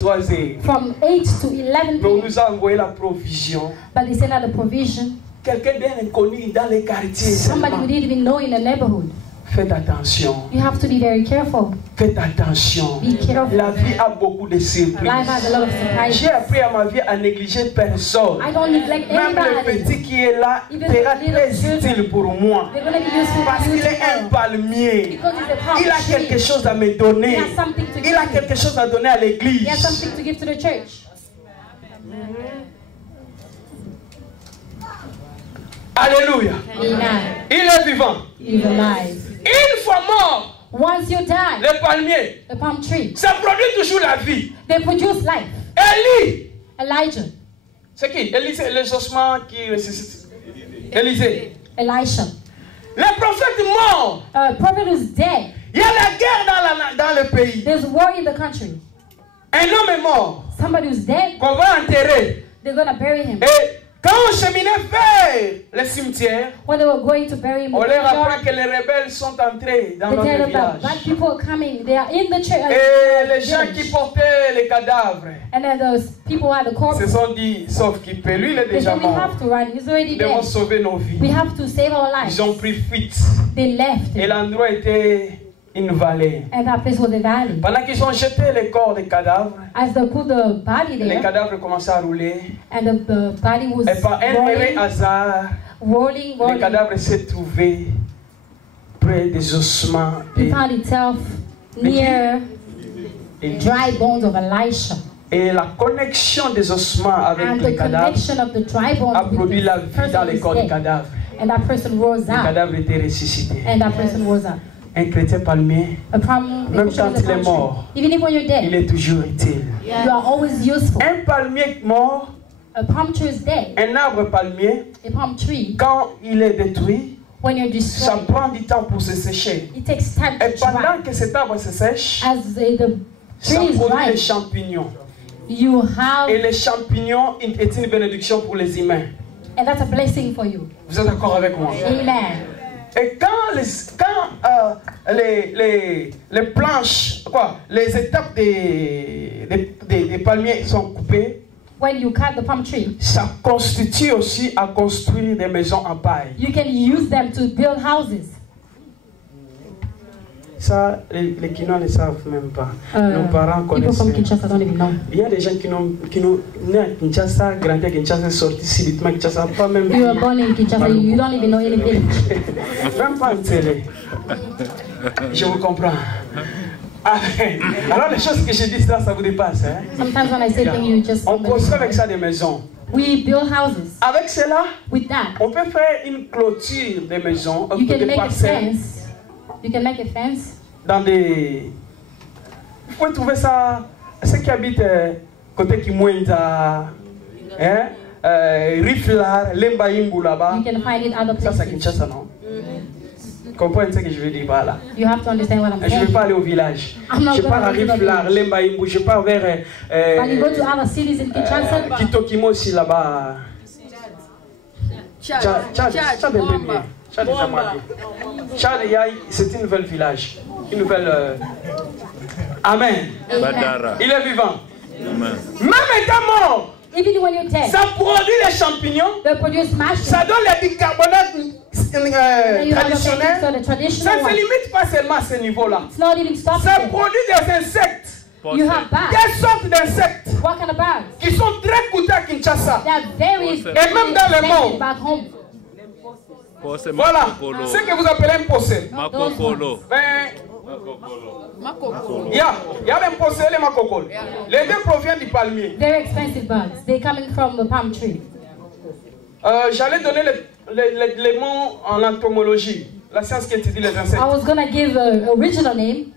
From 8 to 11 Mais on p.m. nous a envoyé la provision. But they sent out the provision. Quelqu'un bien connu dans les quartiers. Somebody we didn't even know in the neighborhood. Faites attention. You have to be very careful. Faites attention. Be careful. La vie a beaucoup de surprises. Life has a lot of surprises. J'ai appris à ma vie à négliger personne. I don't neglect Même le anybody. petit qui est là sera très utile pour moi. They're going to be useful Parce for you qu'il est un tomorrow. palmier. Because he's a palm Il a tree. quelque chose à me donner. He has something to Il give a you. quelque chose à donner à He l'église. has something to give to the church. Alléluia. Amen. Il est vivant. He's alive. Une fois mort, Once you die, le palmier, the palm tree, ça produit toujours la vie. they produce life. Élie, Elijah, c'est qui? Élie, c'est les ossements qui ressuscitent. Élisée. Elisha. Le prophète mort. A prophet who's dead. Il y a la guerre dans le pays. There's war in the country. Un homme est mort. Somebody who's dead, Qu'on va enterrer. they're going to bury him. Et quand on cheminait vers le cimetière, When they were going to bury him, on leur apprend they que les rebelles sont entrés dans notre tell them that village. bad people are coming. They are in the church. Et les gens qui portaient les cadavres And then those people at the corpse, se sont dit, sauf qu'il peut, lui il est they déjà said, we mort. have to run. He's already Nous devons dead. sauver nos vies. We have to save our lives. Ils ont pris fuite. They left Et him. l'endroit était une vallée. And that place was a valley. Pendant qu'ils ont jeté les corps des cadavres, As they put the body les there, cadavres commençaient à rouler. and the body was Et par un heureux hasard, rolling. le cadavre s'est trouvé près des ossements He found itself near d'Élie. dry bones of Elisha. Et la connexion des ossements avec And les the cadavres connection of the dry bones a with produit la the vie person dans les who's corps des dead. cadavres. And that person rose Les up. cadavres étaient ressuscités. And that person rose up. Un chrétien palmier, même quand il est mort, even if when you're il dead, est toujours utile. you are always useful. Un palmier mort, A palm tree is dead. un arbre palmier, A palm tree, quand il est détruit, when you're ça destroyed, prend du temps pour se sécher. it takes time Et to dry. pendant que cet arbre se sèche, As the ça tree is produit des dry, champignons. you have, Et les champignons est une bénédiction pour les humains. and that's a blessing for you. Vous êtes d'accord avec moi? Amen. Et quand les planches, les étapes des palmiers sont coupées, When you cut the palm tree, ça constitue aussi à construire des maisons en paille. you can use them to build houses. Ça, les Kinois ne savent même pas. Nos parents People from connaissent. Kinshasa don't even know. Il y a des gens qui n'ont né à Kinshasa, grandi à Kinshasa, sorti subitement à Kinshasa, pas même You were born in Kinshasa, you don't even know any village. même pas une télé. Je vous comprends. Alors les choses que je dis là, ça vous dépasse. Hein? Sometimes when I say things, you just On construit avec ça des maisons. We build houses. Avec cela, With that, on peut faire une clôture des maisons, you can des make a parcelles, fence. You can make a fence. dans des... Vous pouvez trouver ça, ceux qui habitent côté Kimwenza, hein, Riflar, Lembaïmbou là-bas, You can find it other ça c'est places. Kinshasa, non? Comprenez ce que je veux dire par là. You have to understand what I'm Je ne saying. veux pas aller au village. I'm not Je pars à going to the Riflar, village. Lembaïmbou, je pars vers But you go to other cities in Kinshasa, Kitokimo aussi là-bas. Tchad est bien. Tchad est jamais bien. Tchad, c'est un nouvel village. Une nouvelle... Amen. Badara. Il est vivant. Amen. Même étant mort, even when you're dead, ça produit les champignons, they produce mushrooms. ça donne les bicarbonates And you have a traditionnels. so the Ça traditional ne se one. limite pas seulement à ce niveau-là. It's not even stopping Ça there. produit des insectes. You have bats. Quelles sortes d'insectes What kind of birds? qui sont très coûteux à Kinshasa. They are very Et même dans le monde. expensive back home. Posse Voilà. makokolo. Ce que vous appelez un possé. Makokolo. Ben, il y a les possés et les macocoles. Les deux proviennent du palmier. Very expensive bugs. They're coming from the palm tree. J'allais donner les mots en entomologie, la science qui étudie les insectes. I was gonna give an original name.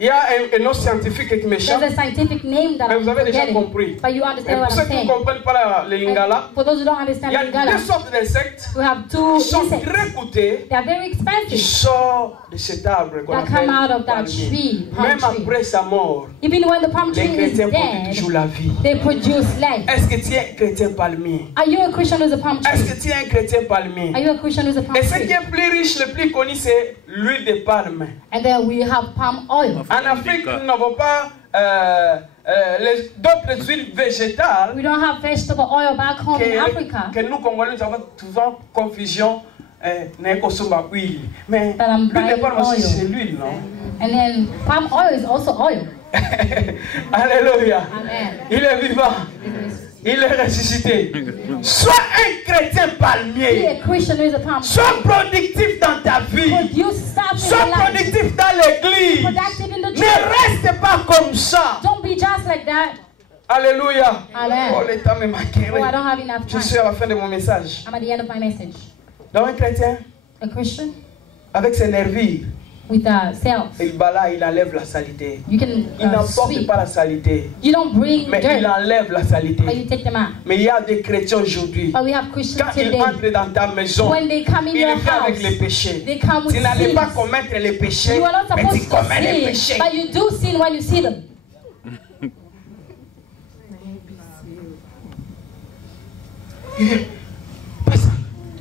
Il y a un autre scientifique qui m'échappe, There's a scientific name that mais vous I'm avez déjà forgetting. compris. But you Mais understand what pour ceux I'm qui ne saying. comprennent pas les lingala, For those who don't il understand y a Lingala, deux sortes d'insectes we have two qui sont insects. très coûteux, They are very qui expensive. sortent de cet arbre qu'on That appelle come out of that palmier. tree, palm Même tree. après sa mort, Even when the palm les tree is chrétiens produisent toujours dead, la vie. they produce life. Est-ce que tu es un chrétien palmier? Are you a Christian who's a palm Est-ce tree? que tu es un chrétien palmier? Are you a Christian who's a palm Et ce qui tree? est plus riche, le plus connu, c'est l'huile de palme. And then we have palm oil. En Afrique, nous n'avons pas d'autres huiles végétales We don't have vegetable oil back home in Africa. que nous Congolais nous avons souvent confusion. Mais l'huile de palme aussi c'est l'huile, non? And then palm oil is also oil. Alléluia. Amen. Il est vivant. Il est ressuscité. Sois un chrétien Be palmier. a Christian who is a palm tree. Sois productif dans ta vie. Produce stuff in Sois your life. productif dans l'église. Productive in the Ne church. reste pas comme ça. Don't be just like that. Alléluia. Amen. Oh, le temps me manque. Oh, I don't have enough Je time. suis à la fin de mon message. I'm at the end of my message. Donc un chrétien, A Christian avec ses nervures, with self. il balaye, il enlève la salité. You can Il n'emporte sweep. pas la salité, You don't bring mais il dirt, enlève la but salité. you take them out. Mais il y a des chrétiens aujourd'hui, But we have Christians quand ils today. entrent dans ta maison, When they come in ils your viennent avec les house, péchés. they come with Tu n'allais pas sins. commettre les péchés, You are not mais tu supposed to commets les sin, péchés. but you do sin when you see them.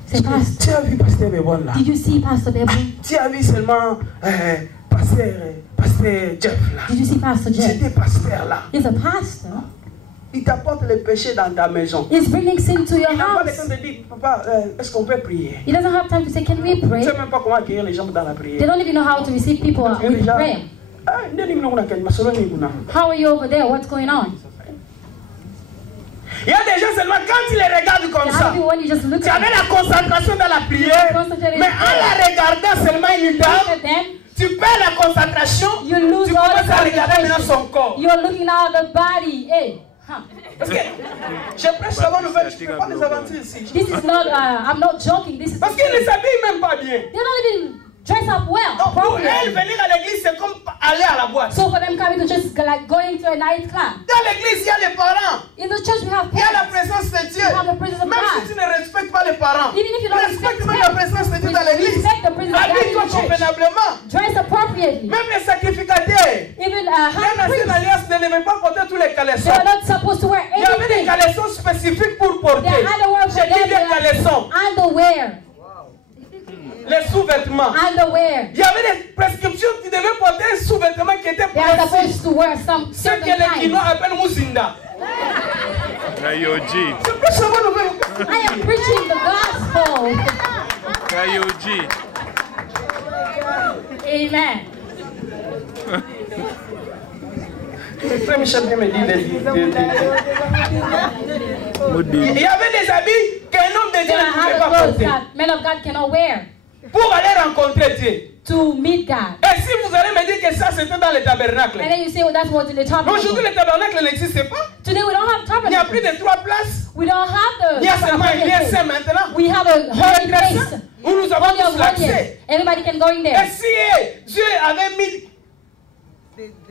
C'est Pastor. Tu as vu Pasteur Bebon là? Did you see Pastor Bebo? Tu as vu seulement Pasteur Jeff là? Did you see Pastor Jeff? C'était Pasteur là. He's a pastor. Il t'apporte les péchés dans ta maison. He's bringing sin to your Il n'a pas le house. temps de dire, papa, est-ce qu'on peut prier? He doesn't have time to say, can we Tu ne pray? sais même pas comment accueillir les gens dans la They prière. don't even know how to receive people with prayer. How are you over there? What's going on? Il y a des gens seulement quand tu les regardes comme How ça, do you when you just look tu avais at la concentration dans la prière, Concentrating mais en la regardant seulement une dame, them, tu perds la concentration, you lose tu all commences à regarder maintenant concentration. son corps. You're looking now at the body. Hey, huh? Parce que je prêche la bonne nouvelle, je ne fais pas des aventures ici. This is not. I'm not joking. This is. Parce qu'ils ne s'habillent même pas bien. They don't even dress up well. Donc pour elle, Properly. venir à l'église, c'est comme aller à la boîte. So for them coming to just like going to a night club. Dans l'église, il y a les parents, In the church we have il y a la parents. présence de Dieu. You have the presence of Même si God. tu ne respectes pas les parents, Even if you don't respecte respect même la them, présence de Dieu dans l'église. respect the presence of God in Habille-toi the church. convenablement. Dress appropriately. Même les sacrificateurs. Even Même high l'ancienne priests. alliance ne devait pas porter tous les They caleçons. are not supposed to wear Il y avait des anything. caleçons spécifiques pour porter. Their underwear for J'ai dit them. des caleçons, Underwear. les sous-vêtements. Underwear. Il y avait des prescriptions qui devaient porter un sous-vêtement qui était They are précis. supposed to wear some Ce que certain les kind. Kinois appellent Muzinda. Kayoji. C'est plus seulement nouvelle. I am preaching the gospel. Kayoji. Amen. Frère Michel vient me dire Mudi. il y avait des habits qu'un homme de Dieu There ne are pouvait other pas clothes porter that men of God cannot wear pour aller rencontrer Dieu. to meet God. Et si vous allez me dire que ça c'était dans le tabernacle, And then you say, oh, that's what's in the mais tabernacle. aujourd'hui le tabernacle n'existe pas. Today we don't have Il n'y a plus tabernacle. de 3 places. We don't have Il y a the seulement un lieu tabernacle. saint maintenant. We have a holy Très place. saint, où nous avons Only tous of one l'accès. year. Everybody can go in Et there. si Dieu avait mis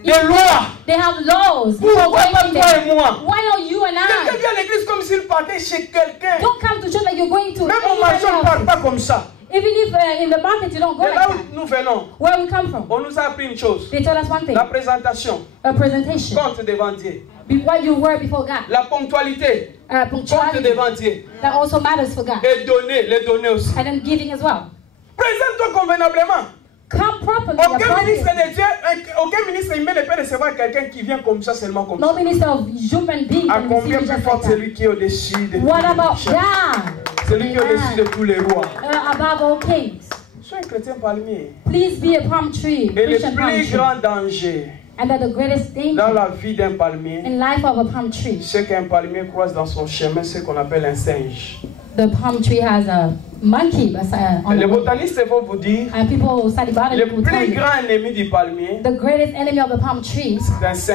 des lois, They have laws for pourquoi pas going in toi there. et moi? Why not you and Quelqu'un I? vient à l'église comme s'il partait chez quelqu'un. Don't come to church like you're going to Même au anybody marché, on ne parle else. pas comme ça. Even if in the market you don't go Et like là où that. nous venons, Where we come from. on nous a appris une chose. They told us one thing. La présentation A presentation. compte devant Dieu. Be what you were before God. La ponctualité compte Punctuality. devant Dieu. That also matters for God. Et donner, les donner aussi. And then giving as well. Présente-toi convenablement. Come properly. Aucun ministre appropriately. de Dieu, aucun ministre humain ne peut recevoir quelqu'un qui vient comme ça, seulement comme ça. No minister of human being À can combien receive plus just fort like that. celui qui est au-dessus de tous What les about chefs, God? celui qui est au-dessus de Amen. tous les rois. Above all kings. Sois un chrétien palmier. Please be a palm tree. Et le Christian palm plus tree. grand danger And that the greatest dans danger la vie d'un palmier, in life of a palm tree. c'est qu'un palmier croise dans son chemin ce qu'on appelle un singe. The palm tree has a monkey on Les the way. botanistes vont vous dire, And people study about it. le People tell plus you grand ennemi du palmier, the greatest enemy of the palm tree c'est un singe.